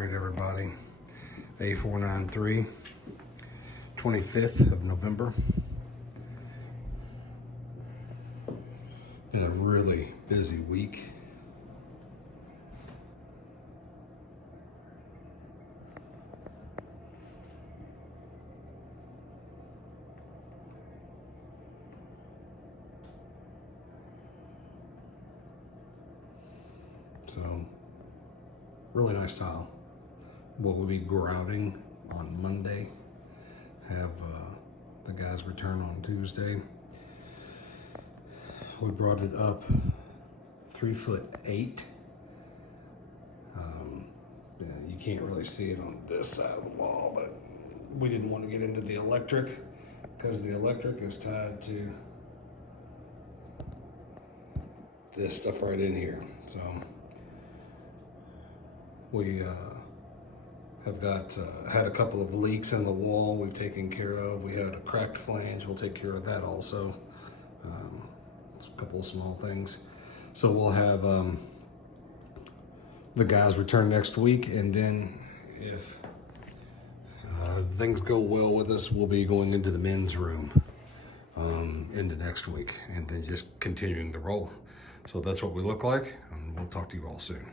right, everybody. A-0493, 25th of November. Been a really busy week. So, really nice tile. What will be grouting on Monday. Have the guys return on Tuesday. We brought it up 3'8". Yeah, you can't really see it on this side of the wall, but we didn't want to get into the electric because the electric is tied to this stuff right in here. So we have got had a couple of leaks in the wall we've taken care of. We had a cracked flange. We'll take care of that also. A couple of small things. So we'll have the guys return next week, and then if things go well with us, we'll be going into the men's room into next week, and then just continuing the roll. So that's what we look like, and we'll talk to you all soon.